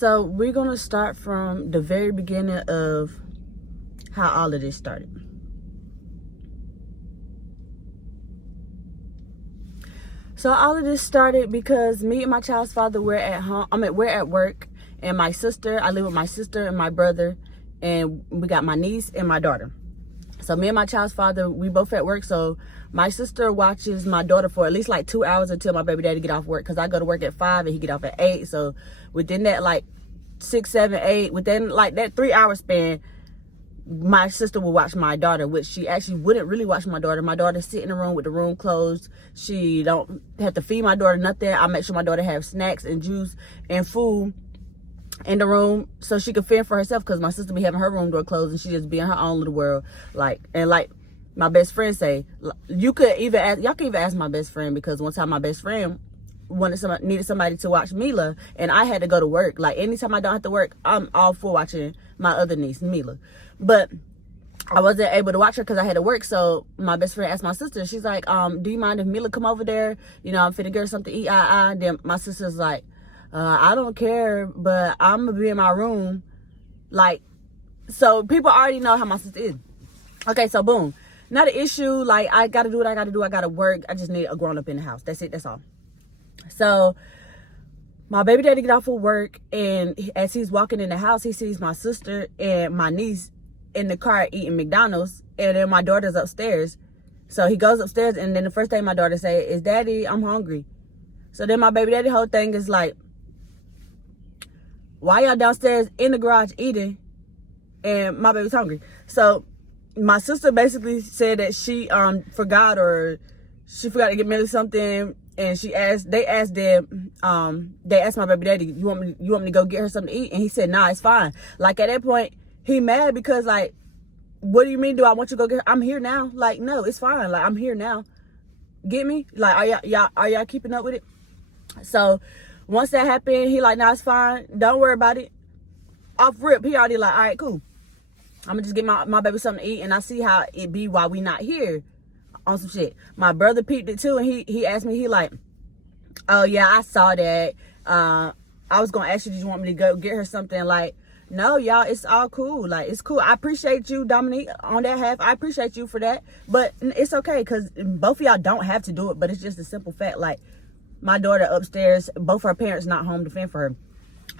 So we're gonna start from the very beginning of how all of this started. So all of this started because me and my child's father were at home. We're at work, and my sister, I live with my sister and my brother, and we got my niece and my daughter. So me and my child's father, we both at work. So my sister watches my daughter for at least like 2 hours until my baby daddy get off work, because I go to work at 5 and he get off at 8. So within that like 6, 7, 8, within like that 3 hour span, my sister will watch my daughter, which she actually wouldn't really watch my daughter. My daughter sit in the room with the room closed. She don't have to feed my daughter nothing. I make sure my daughter have snacks and juice and food in the room so she can fend for herself, because my sister be having her room door closed and she just be in her own little world. Like my best friend say, y'all can even ask my best friend, because one time my best friend needed somebody to watch Mila, and I had to go to work. Like anytime I don't have to work, I'm all for watching my other niece, Mila. But I wasn't able to watch her because I had to work. So my best friend asked my sister, she's like, do you mind if Mila come over there? You know, I'm finna get her something to eat. Then my sister's like, I don't care, but I'm gonna be in my room. Like, so people already know how my sister is. Okay, so boom. Not an issue. Like, I gotta do what I gotta do. I gotta work. I just need a grown up in the house. That's it. That's all. So my baby daddy get off of work, and as he's walking in the house, he sees my sister and my niece in the car eating McDonald's, and then my daughter's upstairs. So he goes upstairs, and then the first thing my daughter say is, "Daddy, I'm hungry." So then my baby daddy whole thing is like, why y'all downstairs in the garage eating and my baby's hungry? So my sister basically said that she forgot to get Millie something, and they asked my baby daddy, you want me to go get her something to eat? And he said, nah, it's fine. Like at that point, he mad because like, what do you mean? Do I want you to go get her? I'm here now. Like, no, it's fine. Like, I'm here now. Get me? Like, are y'all keeping up with it? So once that happened, he like, nah, it's fine. Don't worry about it. Off rip, he already like, all right, cool. I'm gonna just get my baby something to eat, and I see how it be while we not here on some shit. My brother peeped it too, and he asked me, he like, oh yeah, I saw that. I was gonna ask you, did you want me to go get her something? Like, no, y'all, it's all cool. Like, it's cool. I appreciate you, Dominique, on that half. I appreciate you for that. But it's okay, because both of y'all don't have to do it. But it's just a simple fact. Like, my daughter upstairs, both her parents not home to fend for her.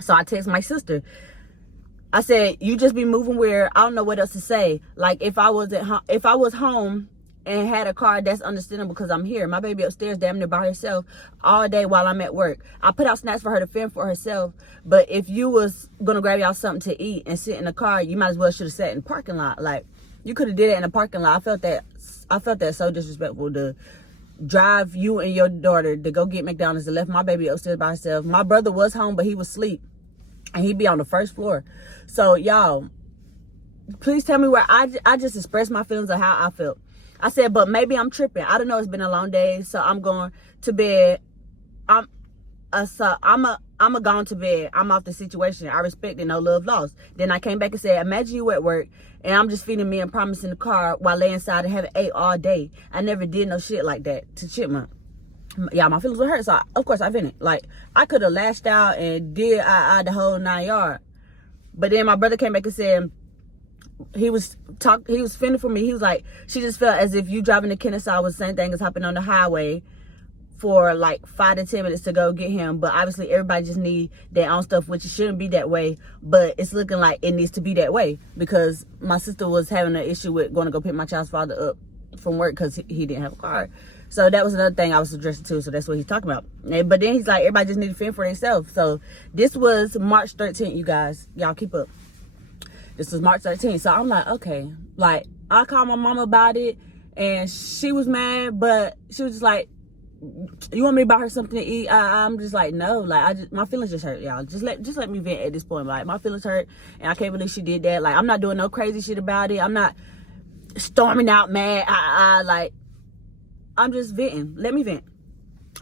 So I text my sister. I said, you just be moving weird. I don't know what else to say. Like, if I was home and had a car, that's understandable because I'm here. My baby upstairs damn near by herself all day while I'm at work. I put out snacks for her to fend for herself. But if you was gonna grab y'all something to eat and sit in the car, you might as well should have sat in the parking lot. Like, you could have did it in the parking lot. I felt that so disrespectful to drive you and your daughter to go get McDonald's and left my baby upstairs by herself. My brother was home, but he was asleep, and he'd be on the first floor. So y'all, please tell me where I just expressed my feelings of how I felt. I said, but maybe I'm tripping. I don't know. It's been a long day, so I'm going to bed. I'm going to bed. I'm off the situation. I respect it. No love lost. Then I came back and said, imagine you at work and I'm just feeding me and promising the car while laying inside and having ate all day. I never did no shit like that to Chipmunk. Yeah, my feelings were hurt, so of course I vented. Like, I could have lashed out and did the whole 9 yards. But then my brother came back and said, he was fending for me. He was like, she just felt as if you driving to Kennesaw was the same thing as hopping on the highway for like 5 to 10 minutes to go get him. But obviously everybody just need their own stuff, which it shouldn't be that way. But it's looking like it needs to be that way, because my sister was having an issue with going to go pick my child's father up from work because he didn't have a car. So that was another thing I was addressing too. So that's what he's talking about. But then he's like, everybody just need to fend for themselves. So this was March 13th, you guys. Y'all keep up. This was March 13th. So I'm like, okay. Like, I called my mama about it, and she was mad, but she was just like, you want me to buy her something to eat? I'm just like, no. Like, my feelings just hurt, y'all. Just let me vent at this point. Like, my feelings hurt, and I can't believe she did that. Like, I'm not doing no crazy shit about it. I'm not storming out mad. Like, I'm just venting. Let me vent.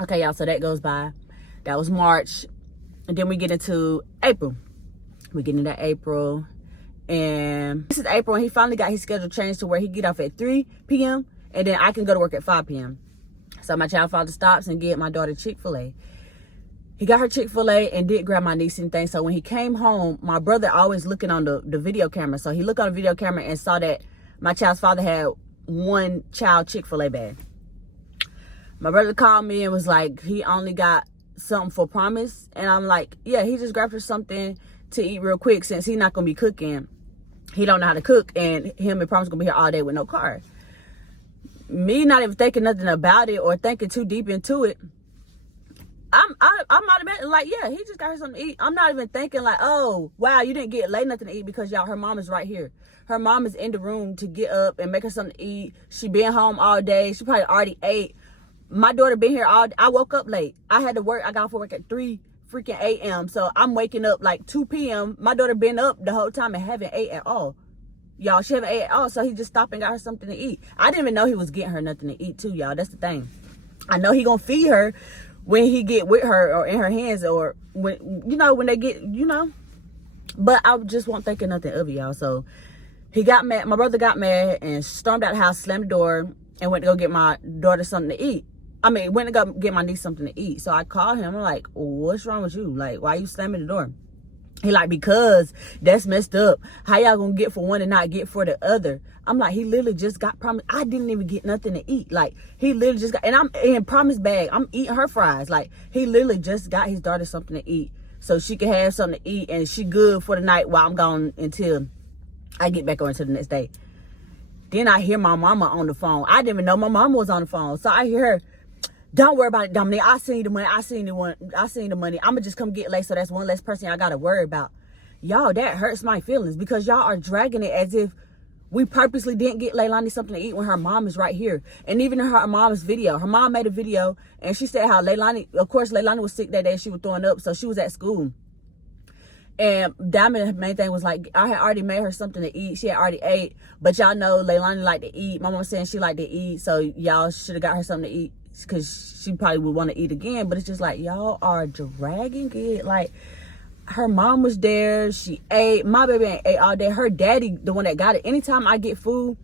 Okay, y'all, so that goes by. That was March. And then we get into April. We get into April. And this is April, and he finally got his schedule changed to where he get off at 3 p.m. and then I can go to work at 5 p.m. So my child father stops and get my daughter Chick-fil-A. He got her Chick-fil-A and did grab my niece and things. So when he came home, my brother always looking on the video camera. So he looked on the video camera and saw that my child's father had one child Chick-fil-A bag. My brother called me and was like, he only got something for Promise. And I'm like, yeah, he just grabbed her something to eat real quick since he's not going to be cooking. He don't know how to cook, and him and Promise going to be here all day with no car. Me not even thinking nothing about it or thinking too deep into it. I'm automatically like, yeah, he just got her something to eat. I'm not even thinking like, oh, wow, you didn't get Lay nothing to eat because y'all, her mom is right here. Her mom is in the room to get up and make her something to eat. She been home all day. She probably already ate. My daughter been here all day. I woke up late. I had to work. I got off work at 3 freaking a.m. So I'm waking up like 2 p.m. My daughter been up the whole time and haven't ate at all. Y'all, she haven't ate at all. So he just stopped and got her something to eat. I didn't even know he was getting her nothing to eat too, y'all. That's the thing. I know he gonna feed her when he get with her or in her hands, or when, when they get, but I just won't think of nothing of it, y'all. So he got mad. My brother got mad and stormed out the house, slammed the door, and went to go get my daughter something to eat. Went to go get my niece something to eat. So I called him. I'm like, what's wrong with you? Like, why you slamming the door? He like, because that's messed up. How y'all gonna get for one and not get for the other? I'm like, he literally just got Promise. I didn't even get nothing to eat. Like, he literally just got, and I'm in Promise bag. I'm eating her fries. Like, he literally just got his daughter something to eat so she can have something to eat and she good for the night while I'm gone until I get back on to the next day. Then I hear my mama on the phone. I didn't even know my mama was on the phone. So I hear her, don't worry about it, Dominique. I seen the money. I seen the money. I'ma just come get Lay, so that's one less person I gotta worry about. Y'all, that hurts my feelings because y'all are dragging it as if we purposely didn't get Leilani something to eat when her mom is right here. And even in her mom's video, her mom made a video and she said how Leilani, of course, Leilani was sick that day. She was throwing up, so she was at school. And Diamond, main thing was like, I had already made her something to eat. She had already ate, but y'all know Leilani liked to eat. My mom was saying she liked to eat, so y'all should have got her something to eat because she probably would want to eat again. But it's just like, y'all are dragging it. Like, her mom was there. She ate. My baby ain't ate all day. Her daddy, the one that got it. Anytime I get food,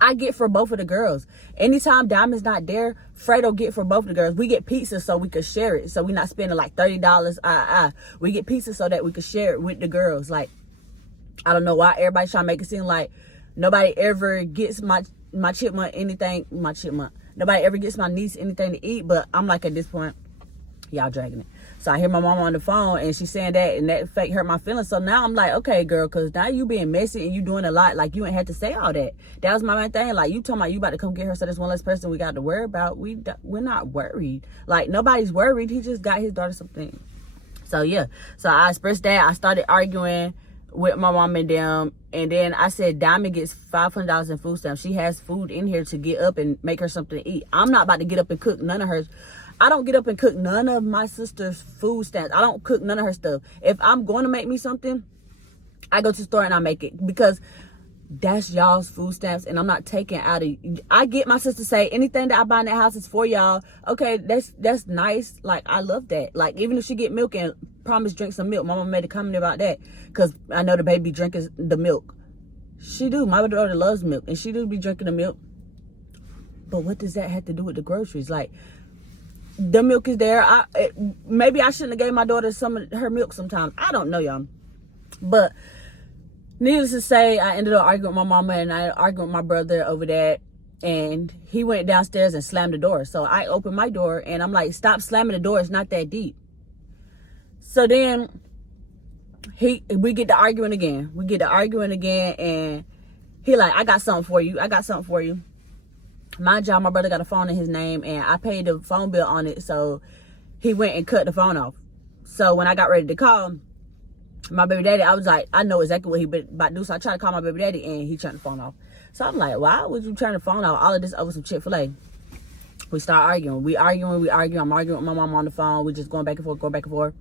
I get for both of the girls. Anytime Diamond's not there, Fredo get for both of the girls. We get pizza so we could share it. So we not spending like $30. We get pizza so that we could share it with the girls. Like, I don't know why everybody's trying to make it seem like nobody ever gets my chipmunk anything. Nobody ever gets my niece anything to eat. But I'm like, at this point, y'all dragging it. So I hear my mom on the phone and she's saying that, and that fake hurt my feelings. So now I'm like, okay, girl, because now you being messy and you doing a lot. Like, you ain't had to say all that. That was my main thing. Like, you talking about you about to come get her, so there's one less person we got to worry about. We're not worried. Like, nobody's worried. He just got his daughter something. So yeah. So I expressed that. I started arguing with my mom and them. And then I said, Diamond gets $500 in food stamps. She has food in here to get up and make her something to eat. I'm not about to get up and cook none of hers. I don't get up and cook none of my sister's food stamps. I don't cook none of her stuff. If I'm going to make me something, I go to the store and I make it because that's y'all's food stamps and I'm not taking out of. I get my sister say anything that I buy in that house is for y'all. Okay, that's nice. Like, I love that. Like, even if she get milk and Promise drink some milk, my mama made a comment about that because I know the baby drinking the milk. She do. My daughter loves milk and she do be drinking the milk. But what does that have to do with the groceries? Like, the milk is there. Maybe I shouldn't have gave my daughter some of her milk sometimes. I don't know, y'all. But needless to say, I ended up arguing with my mama and I argued with my brother over that. And he went downstairs and slammed the door. So I opened my door and I'm like, stop slamming the door. It's not that deep. So then we get to arguing again. And he like, I got something for you. Mind y'all, my brother got a phone in his name and I paid the phone bill on it, so he went and cut the phone off. So when I got ready to call my baby daddy, I was like, I know exactly what he about to do. So I tried to call my baby daddy and he turned the phone off. So I'm like, why would you turn the phone off? All of this over some Chick-fil-A. We start arguing. I'm arguing with my mom on the phone. We just going back and forth.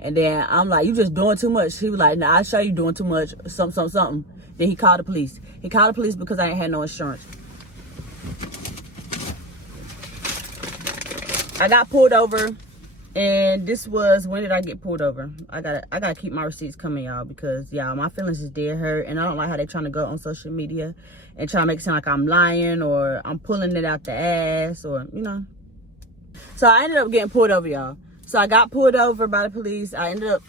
And then I'm like, you just doing too much. He was like, nah, I'll show you doing too much. Something. Then he called the police. He called the police because I ain't had no insurance. I got pulled over, and this was, when did I get pulled over? I gotta keep my receipts coming, y'all, because y'all, my feelings is dead hurt, and I don't like how they trying to go on social media and try to make it sound like I'm lying or I'm pulling it out the ass or, So I ended up getting pulled over, y'all. So I got pulled over by the police. I ended up,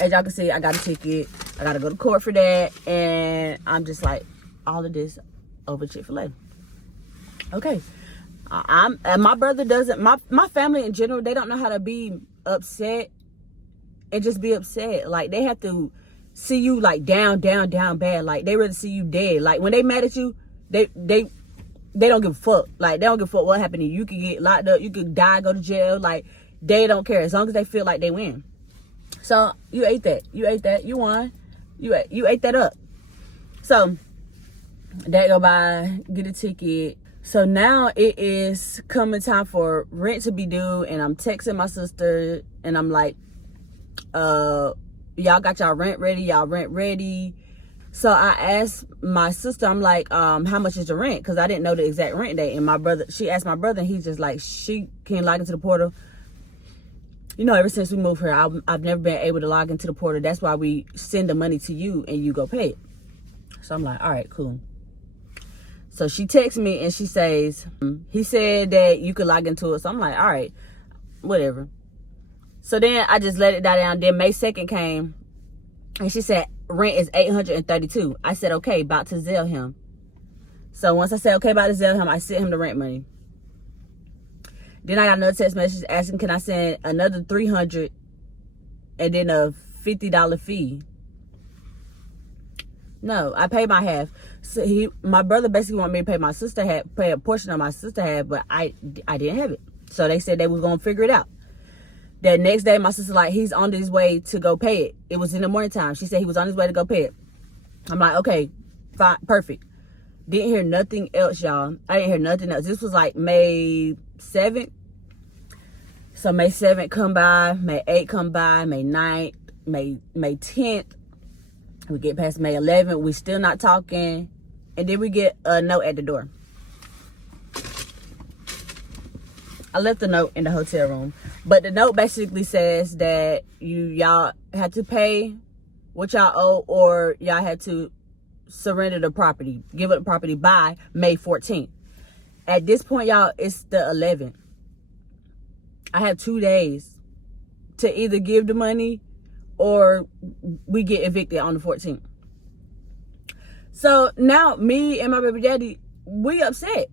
as y'all can see, I got a ticket. I got to go to court for that. And I'm just like, all of this over Chick-fil-A. Okay. And my brother doesn't, my family in general, they don't know how to be upset and just be upset. Like, they have to see you like down bad. Like, they rather see you dead. Like, when they mad at you, they don't give a fuck. Like, they don't give a fuck what happened to you. You could get locked up, you could die, go to jail. Like, they don't care as long as they feel like they win. So you ate that, you won, you ate that up. So that go by, get a ticket. So now it is coming time for rent to be due, and I'm texting my sister, and I'm like, y'all got y'all rent ready? So I asked my sister, I'm like, how much is the rent? Because I didn't know the exact rent date. And my brother, she asked my brother, and he's just like, she can't log into the portal. You know, ever since we moved here, I've never been able to log into the portal. That's why we send the money to you and you go pay it. So I'm like, all right, cool. So she texts me and she says, he said that you could log into it. So I'm like, all right, whatever. So then I just let it die down. Then May 2nd came and she said, rent is $832. I said, okay, about to Zelle him. So once I said, okay, about to Zelle him, I sent him the rent money. Then I got another text message asking, can I send another $300 and then a $50 fee? No, I paid my half. So my brother basically wanted me to pay my sister half, pay a portion of my sister half, but I didn't have it. So they said they were gonna figure it out. That next day, my sister like, he's on his way to go pay it. It was in the morning time. She said he was on his way to go pay it. I'm like, okay, fine, perfect. Didn't hear nothing else, y'all. I didn't hear nothing else. This was like May 7th. So May 7th come by, May 8th come by, May 9th, May 10th. We get past May 11th. We still not talking. And then we get a note at the door. I left the note in the hotel room. But the note basically says that y'all had to pay what y'all owe, or y'all had to surrender the property, give up the property by May 14th. At this point, y'all, it's the 11th. I have 2 days to either give the money or we get evicted on the 14th. So now me and my baby daddy, we upset.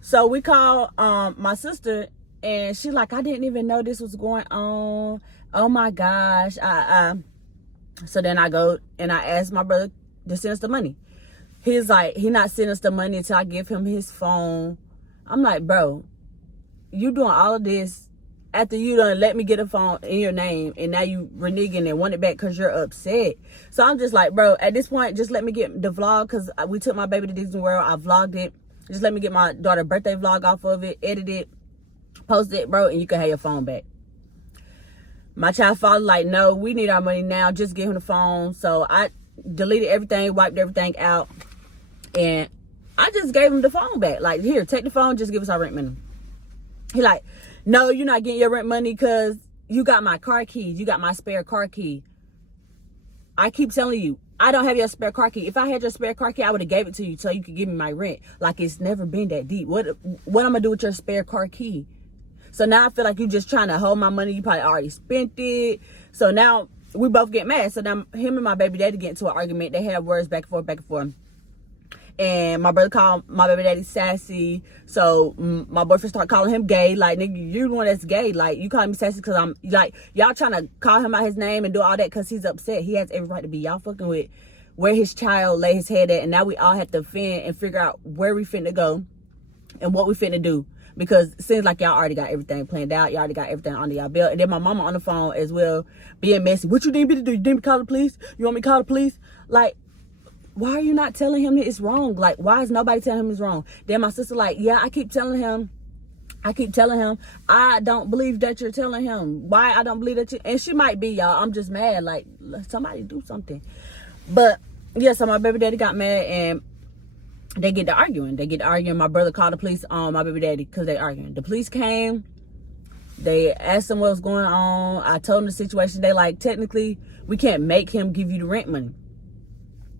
So we call my sister, and she like, I didn't even know this was going on. Oh my gosh. So then I go and I ask my brother to send us the money. He's like, he not sending us the money until I give him his phone. I'm like, bro, you doing all of this after you done let me get a phone in your name, and now you reneging and want it back because you're upset. So I'm just like, bro, at this point, just let me get the vlog, because we took my baby to Disney World. I vlogged it. Just let me get my daughter's birthday vlog off of it, edit it, post it, bro, and you can have your phone back. My child father like, no, we need our money now. Just give him the phone. So I deleted everything, wiped everything out, and I just gave him the phone back. Like, here, take the phone, just give us our rent money. He like, no, you're not getting your rent money because you got my car keys. You got my spare car key. I keep telling you, I don't have your spare car key. If I had your spare car key, I would have gave it to you so you could give me my rent. Like, it's never been that deep. What I'm going to do with your spare car key? So now I feel like you're just trying to hold my money. You probably already spent it. So now we both get mad. So now him and my baby daddy get into an argument. They have words back and forth. And my brother called my baby daddy sassy. So my boyfriend started calling him gay. Like, nigga, you the one that's gay. Like, you calling me sassy because I'm, like, y'all trying to call him out his name and do all that because he's upset. He has every right to be. Y'all fucking with where his child lay his head at. And now we all have to fend and figure out where we finna go and what we finna do. Because it seems like y'all already got everything planned out. Y'all already got everything under y'all belt. And then my mama on the phone as well, being messy. What you need me to do? You need me to call the police? You want me to call the police? Like, why are you not telling him that it's wrong? Like, why is nobody telling him it's wrong? Then my sister like, yeah, I keep telling him. I don't believe that you're telling him. Why I don't believe that you... And she might be, y'all. I'm just mad. Like, somebody do something. But, yeah, so my baby daddy got mad and they get to arguing. My brother called the police on my baby daddy because they arguing. The police came. They asked him what was going on. I told them the situation. They like, technically, we can't make him give you the rent money.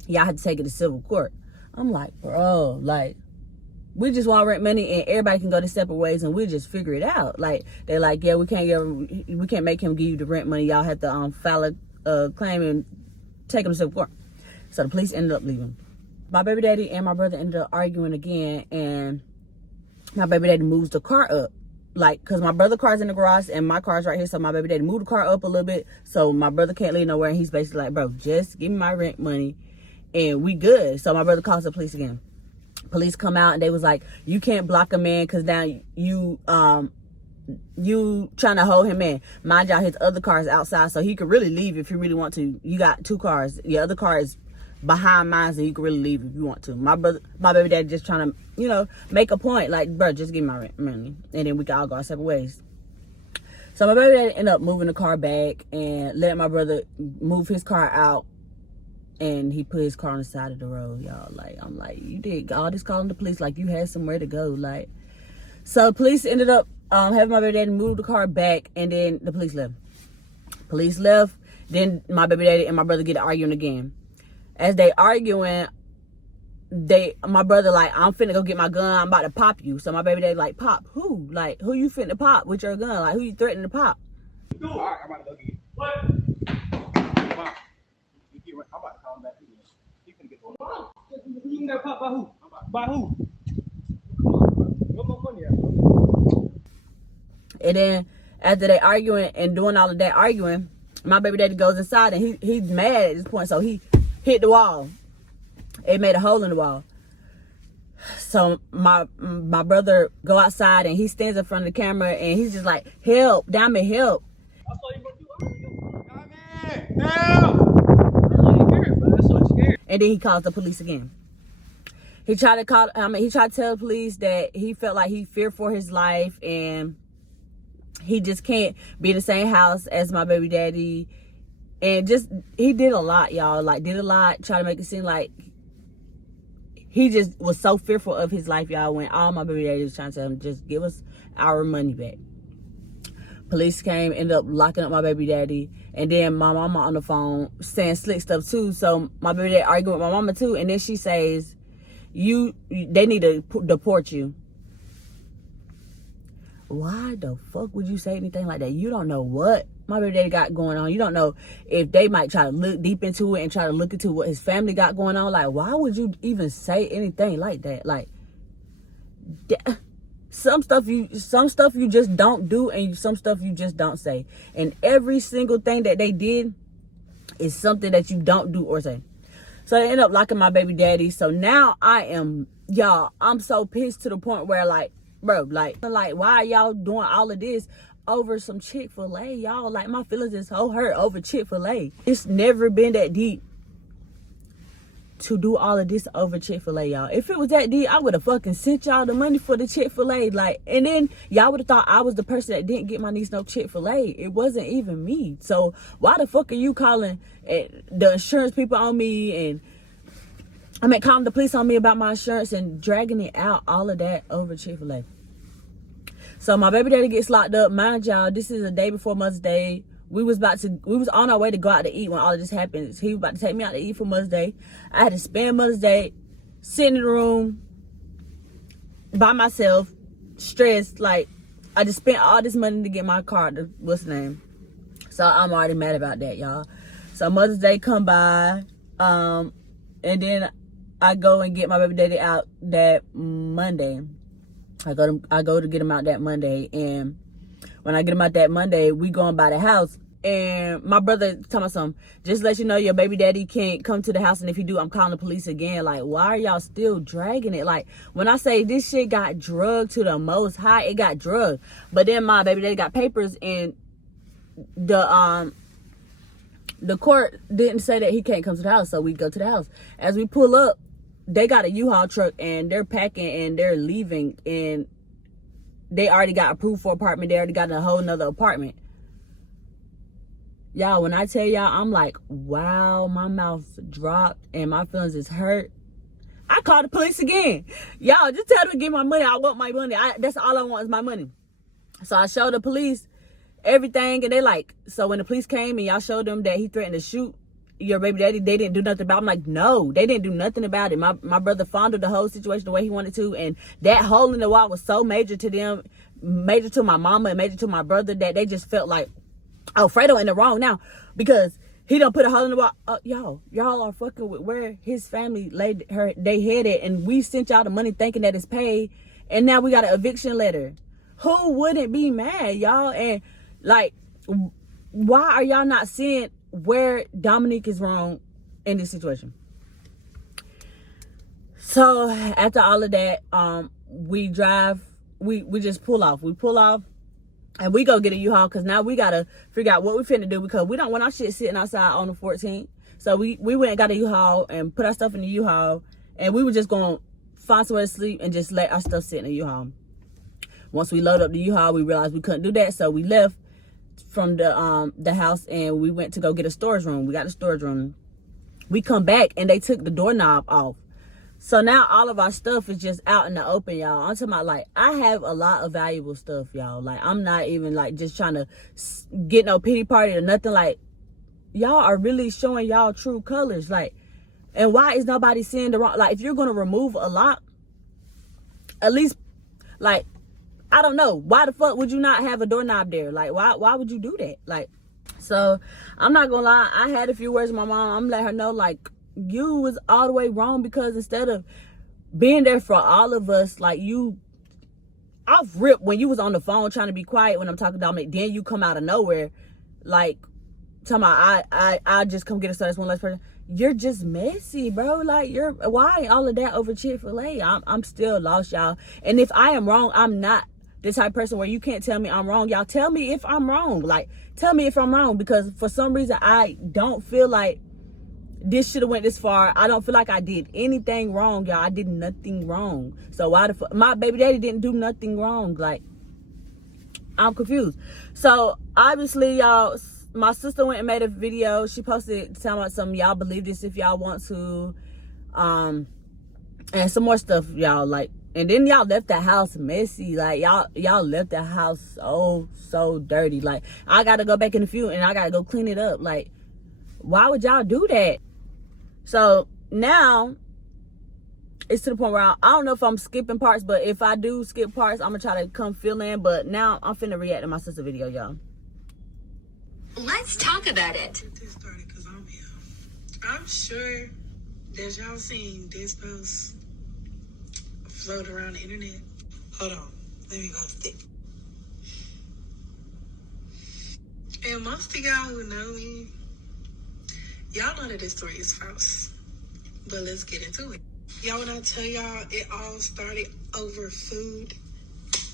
Y'all had to take it to civil court. I'm like, bro, like, we just want rent money and everybody can go their separate ways and we'll just figure it out. Like, they're like, yeah, we can't make him give you the rent money. Y'all have to file a claim and take him to civil court. So the police ended up leaving. My baby daddy and my brother ended up arguing again, and my baby daddy moves the car up. Like, because my brother's car's in the garage and my car's right here, so my baby daddy moved the car up a little bit so my brother can't leave nowhere, and he's basically like, bro, just give me my rent money and we good. So my brother calls the police again. Police come out and they was like, you can't block a man because now you trying to hold him in. Mind y'all, his other car is outside, so he could really leave if you really want to. You got 2 cars. Your other car is behind mine, so you can really leave if you want to. My baby daddy just trying to, make a point. Like, bro, just give me my rent money, and then we can all go our separate ways. So my baby daddy ended up moving the car back and letting my brother move his car out, and he put his car on the side of the road, y'all. Like, I'm like, you did all this calling the police like you had somewhere to go. Like, so police ended up having my baby daddy move the car back, and then the police left. Police left, then my baby daddy and my brother get arguing again. As they arguing, my brother like, I'm finna go get my gun, I'm about to pop you. So my baby daddy like, pop who? Like, who you finna pop with your gun? Like, who you threatening to pop? All right, I'm about to go get you. What? Pop. I'm about to call him back. He finna get the one. You gonna pop by who? By who? What more money at? And then after they arguing and doing all of that arguing, my baby daddy goes inside and he's mad at this point, so he hit the wall. It made a hole in the wall. So my brother go outside and he stands in front of the camera and he's just like, help, Diamond, help. I saw you gonna do. Diamond, help! That's so scared. And then he calls the police again. He tried to tell the police that he felt like he feared for his life and he just can't be in the same house as my baby daddy. And just, he did a lot, y'all. Like, did a lot, try to make it seem like he just was so fearful of his life, y'all, when all my baby daddy was trying to tell him, just give us our money back. Police came, ended up locking up my baby daddy. And then my mama on the phone saying slick stuff too. So my baby daddy arguing with my mama too. And then she says, they need to deport you. Why the fuck would you say anything like that? You don't know what my baby daddy got going on. You don't know if they might try to look deep into it and try to look into what his family got going on. Like, why would you even say anything like that? Like, some stuff you just don't do, and some stuff you just don't say. And every single thing that they did is something that you don't do or say. So they end up locking my baby daddy. So now I'm so pissed to the point where, like, bro, like why are y'all doing all of this over some Chick-fil-A, y'all? Like, my feelings is so hurt over Chick-fil-A. It's never been that deep to do all of this over Chick-fil-A, y'all. If it was that deep, I would have fucking sent y'all the money for the Chick-fil-A. Like, and then y'all would have thought I was the person that didn't get my niece no Chick-fil-A. It wasn't even me. So why the fuck are you calling the insurance people on me and calling the police on me about my insurance and dragging it out, all of that over Chick-fil-A? So my baby daddy gets locked up. Mind y'all, this is the day before Mother's Day. We was on our way to go out to eat when all of this happened. He was about to take me out to eat for Mother's Day. I had to spend Mother's Day sitting in the room by myself, stressed. Like, I just spent all this money to get my car. What's the name? So I'm already mad about that, y'all. So Mother's Day come by, and then I go and get my baby daddy out that Monday. I go to get him out that Monday, and when I get him out that Monday, we going by the house, and my brother tell me something, just let you know your baby daddy can't come to the house, and if you do, I'm calling the police again. Like, why are y'all still dragging it? Like, when I say this shit got drugged to the most high, it got drugged. But then my baby daddy got papers, and the court didn't say that he can't come to the house, so we go to the house. As we pull up, they got a U-Haul truck and they're packing and they're leaving, and they already got approved for apartment. They already got a whole nother apartment. Y'all, when I tell y'all, I'm like, wow, my mouth dropped and my feelings is hurt. I called the police again. Y'all, just tell them to give my money. I want my money. That's all I want is my money. So I showed the police everything, and they like, so when the police came and y'all showed them that he threatened to shoot your baby daddy, they didn't do nothing about it. I'm like, no, they didn't do nothing about it. My brother fondled the whole situation the way he wanted to, and that hole in the wall was so major to them, major to my mama and major to my brother, that they just felt like, oh, Fredo in the wrong now because he done put a hole in the wall. Y'all are fucking with where his family laid they headed, and we sent y'all the money thinking that it's paid, and now we got an eviction letter. Who wouldn't be mad, y'all? And like, why are y'all not seeing where Dominique is wrong in this situation? So after all of that, we just pull off. We pull off and we go get a U-Haul, because now we gotta figure out what we finna do, because we don't want our shit sitting outside on the 14th. So we went and got a U-Haul and put our stuff in the U-Haul, and we were just gonna find somewhere to sleep and just let our stuff sit in the U-Haul. Once we load up the U-Haul, we realized we couldn't do that, so we left from the house and we went to go get a storage room. We got a storage room. We come back and they took the doorknob off. So now all of our stuff is just out in the open, y'all. I'm talking about, like, I have a lot of valuable stuff, y'all. Like, I'm not even like just trying to get no pity party or nothing. Like, y'all are really showing y'all true colors. Like, and why is nobody seeing the wrong? Like, if you're gonna remove a lock, at least, like, I don't know, why the fuck would you not have a doorknob there? Like, why would you do that? Like, so I'm not gonna lie, I had a few words with my mom. I'm letting her know, like, you was all the way wrong, because instead of being there for all of us, like, you off rip when you was on the phone trying to be quiet when I'm talking to Dominic, then you come out of nowhere, like, talking about I just come get a service one less person. You're just messy, bro. Like, why all of that over Chick-fil-A? I'm still lost, y'all. And if I am wrong, I'm not the type of person where you can't tell me I'm wrong. Y'all tell me if I'm wrong. Like, tell me if I'm wrong, because for some reason I don't feel like this should have went this far. I don't feel like I did anything wrong, y'all. I did nothing wrong. So why the fuck? My baby daddy didn't do nothing wrong. Like, I'm confused. So obviously, y'all, my sister went and made a video. She posted telling about something, y'all believe this if y'all want to, and some more stuff, y'all. Like, and then y'all left the house messy. Like, y'all left the house so dirty. Like, I gotta go back in a few and I gotta go clean it up. Like, why would y'all do that? So now it's to the point where I don't know if I'm skipping parts, but if I do skip parts, I'm gonna try to come fill in. But now I'm finna react to my sister video, y'all. Let's talk about it. Get this started, because I'm here. I'm sure that y'all seen this post float around the internet. Hold on, let me go stick. And most of y'all who know me, y'all know that this story is false. But let's get into it. Y'all, when I tell y'all it all started over food,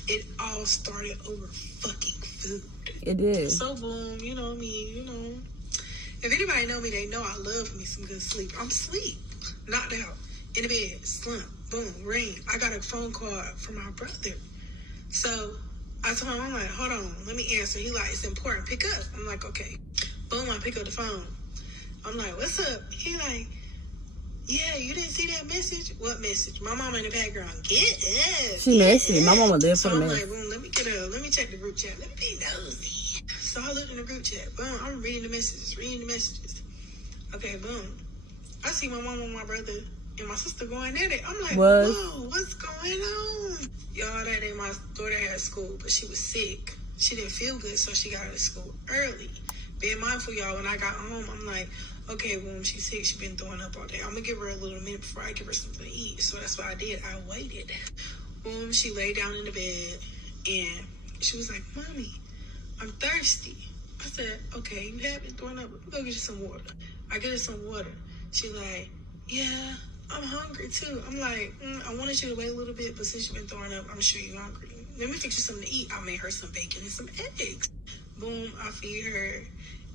it all started over fucking food. It is. So boom, you know me, you know. If anybody know me, they know I love me some good sleep. I'm sleep, knocked out, in the bed, slump, boom, ring. I got a phone call from my brother. So I told him, I'm like, hold on, let me answer. He like, it's important, pick up. I'm like, okay. Boom, I pick up the phone. I'm like, what's up? He like, yeah, you didn't see that message? What message? My mama in the background, get up. She messy. My mama live for So the I'm mess. like, boom, let me check the group chat. Let me be nosy. So I looked in the group chat. Boom, I'm reading the messages. Okay, boom. I see my mama and my brother and my sister going at it. I'm like, whoa, what's going on? Y'all, that day my daughter had school, but she was sick. She didn't feel good, so she got out of school early. Being mindful, y'all, when I got home, I'm like, okay, boom, she's sick. She been throwing up all day. I'm going to give her a little minute before I give her something to eat. So that's what I did. I waited. Boom, she lay down in the bed, and she was like, Mommy, I'm thirsty. I said, okay, you have been throwing up. Let me go get you some water. I get her some water. She like, yeah, I'm hungry too. I'm like, I wanted you to wait a little bit, but since you've been throwing up, I'm sure you're hungry. Let me fix you something to eat. I made her some bacon and some eggs. Boom, I feed her.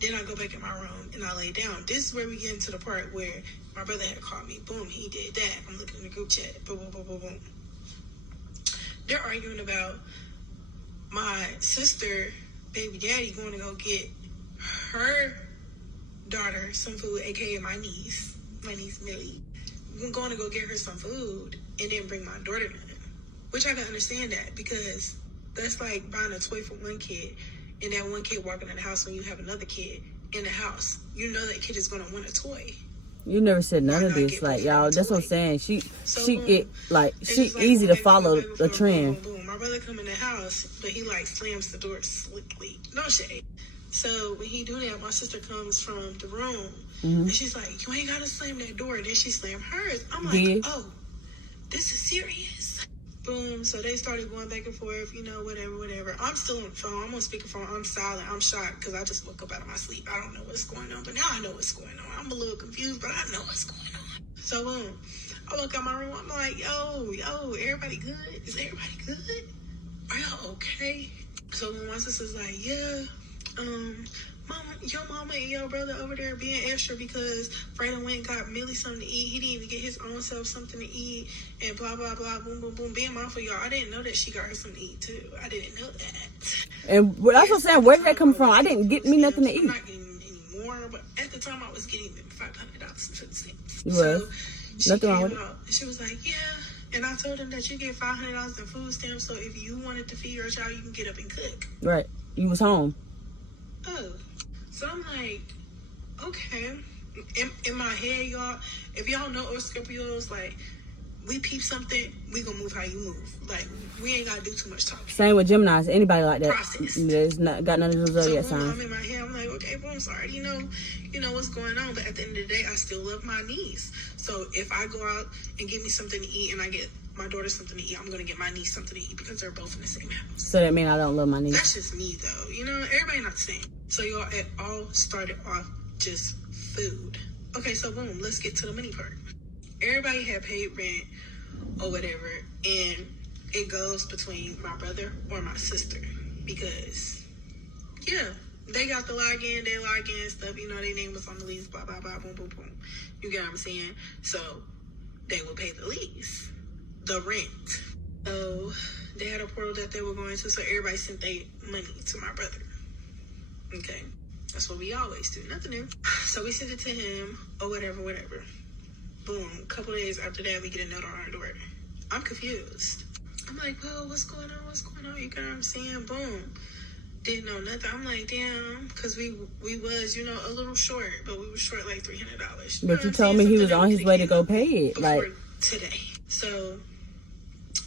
Then I go back in my room and I lay down. This is where we get into the part where my brother had called me. Boom, he did that. I'm looking in the group chat. Boom, boom, boom, boom, boom. They're arguing about my sister, baby daddy, going to go get her daughter some food, aka my niece Millie. I'm going to go get her some food and then bring my daughter in. Which I can understand that, because that's like buying a toy for one kid and that one kid walking in the house when you have another kid in the house, you know that kid is gonna want a toy. You never said none Why of not this, get like both y'all. of them That's what I'm toy? saying. She Boom. get like It's she just like easy boom, to follow boom, the boom, trend. boom, boom. My brother come in the house, but he like slams the door slickly. No shade. So when he do that, my sister comes from the room and she's like, "You ain't gotta slam that door." And then she slammed hers. I'm like, Did? "Oh, this is serious." Boom. So they started going back and forth, whatever. I'm still on the phone. I'm on speakerphone. I'm silent. I'm shocked because I just woke up out of my sleep. I don't know what's going on, but now I know what's going on. I'm a little confused, but I know what's going on. So boom, I walk out my room. I'm like, yo, everybody good? Is everybody good? Are y'all okay? So when my sister's like, yeah, mama, your mama and your brother over there being extra because Fredo went and got Millie something to eat. He didn't even get his own self something to eat and blah, blah, blah, boom, boom, boom. Being mindful, y'all, I didn't know that she got her something to eat too. I didn't know that. And that's what I'm saying. Where did that come from? I didn't get me nothing to I'm eat. not getting any more, but at the time I was getting them $500 in food stamps. You So was. she Nothing wrong came with it. out and she was like, yeah. And I told him that you get $500 in food stamps, so if you wanted to feed your child, you can get up and cook. Right. You was home. Oh. So I'm like, okay. In my head, y'all, if y'all know us Scorpios, like, we peep something, we gonna move how you move. Like, we ain't gotta do too much talking. Same with Geminis. Anybody like that. Process. There's not got none of those zodiac So boom, signs. I'm in my head. I'm like, okay, boom, sorry, you know what's going on. But at the end of the day, I still love my niece. So if I go out and get me something to eat, and I get my daughter something to eat, I'm gonna get my niece something to eat because they're both in the same house. So that means I don't love my niece. That's just me, though. Everybody not the same. So y'all, it all started off just food. Okay, so boom, let's get to the money part. Everybody had paid rent or whatever, and it goes between my brother or my sister because, yeah, they got the login, they log in and stuff, their name was on the lease, blah, blah, blah, boom, boom, boom. You get what I'm saying? So they will pay the lease, the rent. So they had a portal that they were going to, so everybody sent their money to my brother. Okay, that's what we always do, nothing new. So we sent it to him or whatever. Boom, a couple days after that, we get a note on our door. I'm confused. I'm like, well, what's going on? You get what I'm saying? Boom. Didn't know nothing. I'm like, damn, because we was, a little short, but we were short like $300. But you told me he was on his way to go pay it. Like today. So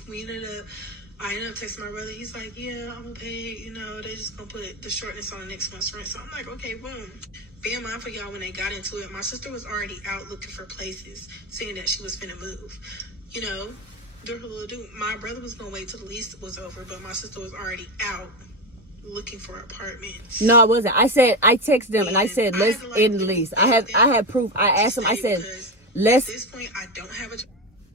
I ended up texting my brother. He's like, yeah, I'm gonna pay it. They just gonna put the shortness on the next month's rent. So I'm like, okay, boom. Being mindful, y'all, when they got into it, my sister was already out looking for places, saying that she was finna move. My brother was gonna wait till the lease was over, but my sister was already out looking for apartments. no, I wasn't. I texted them and I said, let's end the lease. I had proof. I asked him. I said, let's. At this point, I don't have a.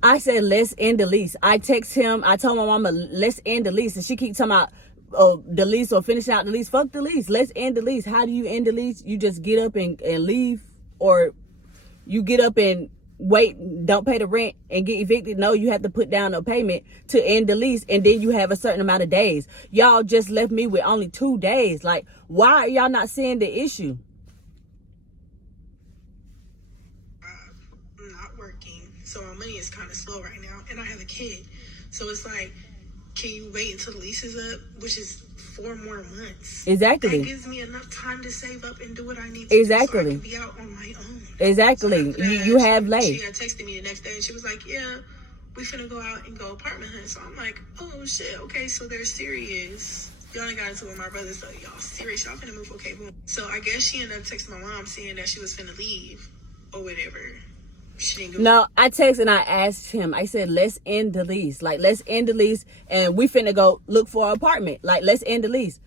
I said, let's end the lease. I text him. I told my mama, let's end the lease. And she keep talking about, the lease or finishing out the lease. Fuck the lease. Let's end the lease. How do you end the lease? You just get up and leave? Or you get up and wait, don't pay the rent and get evicted? No, you have to put down a payment to end the lease. And then you have a certain amount of days. Y'all just left me with only 2 days. Like, why are y'all not seeing the issue? I'm not working, so my money is kind of slow right now, and I have a kid. So it's like, can you wait until the lease is up, which is 4 more months? Exactly. That gives me enough time to save up and do what I need to Exactly. do so I can be out on my own. Exactly. So You have late. She had texted me the next day, and she was like, yeah, we finna go out and go apartment hunt. So I'm like, oh, shit, okay, so they're serious. Y'all ain't got into it with my brother, so y'all serious. Y'all finna move, okay, boom. So I guess she ended up texting my mom saying that she was finna leave or whatever. No, I texted and I asked him. I said, let's end the lease. Like, let's end the lease and we finna go look for an apartment. Like, let's end the lease.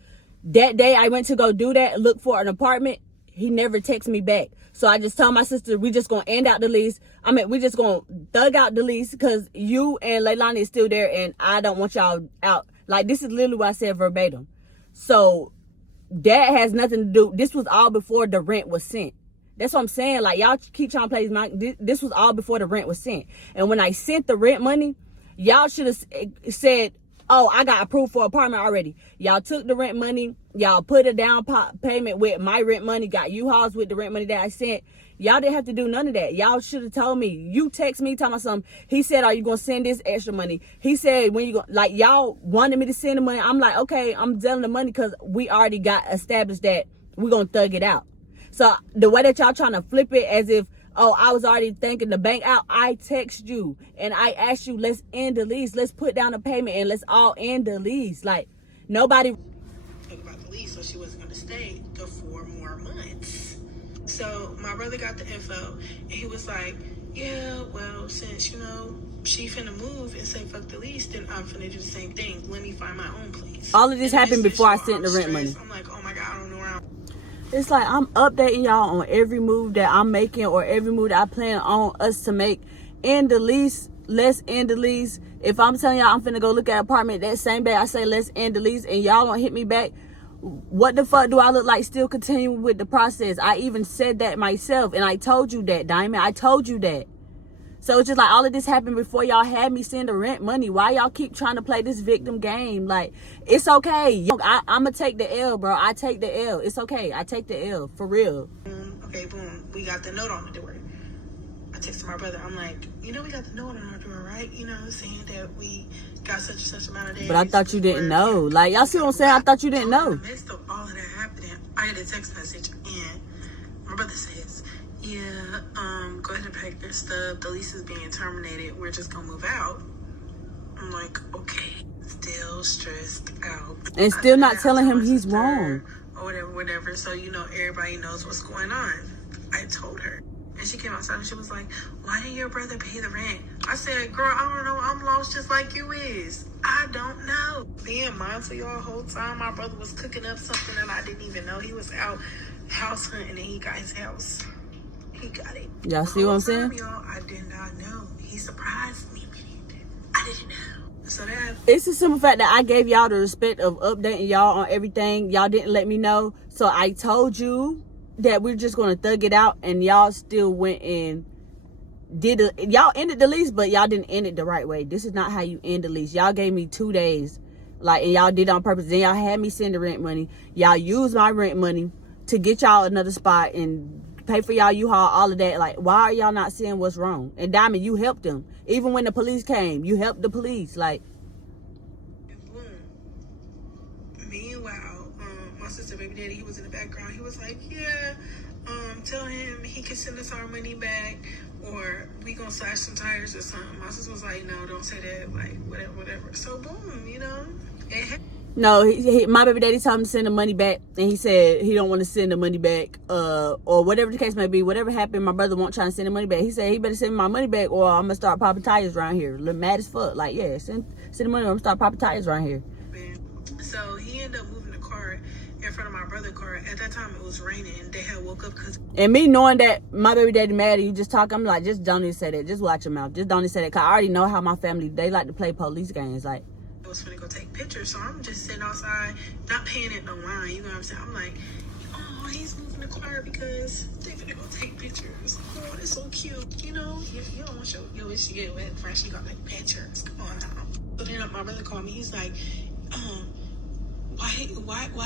That day I went to go do that, look for an apartment. He never texted me back. So I just told my sister, we just gonna end out the lease. We just gonna thug out the lease because you and Leilani is still there and I don't want y'all out. Like, this is literally what I said verbatim. So that has nothing to do. This was all before the rent was sent. That's what I'm saying. Like, y'all keep trying to play this was all before the rent was sent. And when I sent the rent money, y'all should have said, oh, I got approved for apartment already. Y'all took the rent money. Y'all put a down payment with my rent money. Got U-Hauls with the rent money that I sent. Y'all didn't have to do none of that. Y'all should have told me. You text me, tell me something. He said, are you going to send this extra money? He said, when you go, like, y'all wanted me to send the money. I'm like, okay, I'm selling the money because we already got established that we're going to thug it out. So the way that y'all trying to flip it as if, oh, I was already thinking the bank out. I text you and I asked you, let's end the lease. Let's put down a payment and let's all end the lease. Like, nobody about the lease, so she wasn't going to stay the 4 more months. So my brother got the info, and he was like, yeah, well, since, you know, she finna move and say fuck the lease, then I'm finna do the same thing. Let me find my own place. all of this happened before I sent the rent money. I'm like, oh my God, I don't know where I'm... It's like I'm updating y'all on every move that I'm making or every move that I plan on us to make. End the lease. Let's end the lease. If I'm telling y'all I'm finna go look at an apartment that same day I say let's end the lease and y'all don't hit me back, what the fuck do I look like still continuing with the process? I even said that myself and I told you that, Diamond. I told you that. So it's just like all of this happened before y'all had me send the rent money. Why y'all keep trying to play this victim game? Like, it's okay. I'm going to take the L, bro. I take the L. It's okay. I take the L. For real. Okay, boom. We got the note on the door. I texted my brother. I'm like, you know, we got the note on our door, right? You know, saying that we got such and such amount of days. But I thought you didn't know. Like, y'all see what I'm saying? I thought you didn't know. In the midst of all of that happening, I get a text message and my brother says, yeah, go ahead and pack your stuff. The lease is being terminated. We're just gonna move out. I'm like, okay. Still stressed out. And still not telling him he's wrong. Or whatever. So, you know, everybody knows what's going on. I told her. And she came outside and she was like, why didn't your brother pay the rent? I said, girl, I don't know. I'm lost just like you is. I don't know. Being mindful y'all whole time, my brother was cooking up something that I didn't even know. He was out house hunting and he got his house. He got it. Y'all see what I'm saying? Y'all, I did not know. He surprised me. I didn't know. So that... It's the simple fact that I gave y'all the respect of updating y'all on everything. Y'all didn't let me know. So I told you that we're just going to thug it out. And y'all still went and y'all ended the lease, but y'all didn't end it the right way. This is not how you end the lease. Y'all gave me 2 days. Like, and y'all did it on purpose. Then y'all had me send the rent money. Y'all used my rent money to get y'all another spot and pay for y'all U-Haul, all of that. Like, why are y'all not seeing what's wrong? And Diamond, you helped them. Even when the police came, you helped the police. Like, boom. Meanwhile, my sister, baby daddy, he was in the background. He was like, yeah, tell him he can send us our money back or we gonna slash some tires or something. My sister was like, no, don't say that. Like, whatever. So, boom, you know. no, my baby daddy told him to send the money back, and he said he don't want to send the money back, or whatever the case may be. Whatever happened, my brother won't try to send the money back. He said he better send me my money back, or I'm gonna start popping tires around here. Look mad as fuck. Like, yeah, send the money, or I'm gonna start popping tires around here. So he ended up moving the car in front of my brother's car. At that time, it was raining, and they had woke up because. And me knowing that my baby daddy mad and you just talk, I'm like, just don't even say that. Just watch your mouth. Just don't even say that, cause I already know how my family, they like to play police games. Like, I was finna go take pictures, so I'm just sitting outside, not paying it no mind. You know what I'm saying? I'm like, oh, he's moving the car because they finna go take pictures. Oh, that's so cute. You know, you don't want your wish to get wet first. You got like pictures. Come on now. So then my brother called me. He's like, why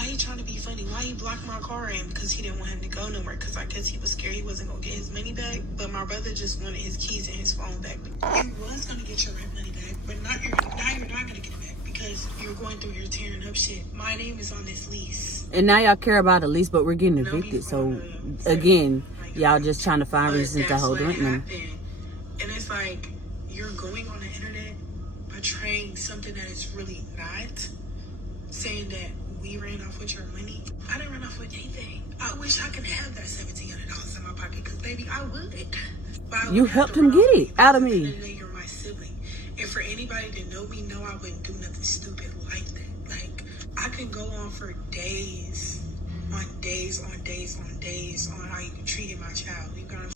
he trying to be funny? Why he blocked my car in? Because he didn't want him to go nowhere. Because I guess he was scared he wasn't gonna get his money back. But my brother just wanted his keys and his phone back. You was gonna get your rent money back, but now you're not gonna get it back. Because you're going through your tearing up shit. My name is on this lease. and now y'all care about a lease, but we're getting evicted. So again, y'all just trying to find reasons to hold rent money. And it's like you're going on the internet portraying something that is really not, saying that we ran off with your money. I didn't run off with anything. I wish I could have that $1,700 in my pocket, because baby, I would. You helped him get it out of me. You're my sibling. And for anybody to know me, know I wouldn't do nothing stupid like that. Like, I can go on for days on how you treated my child.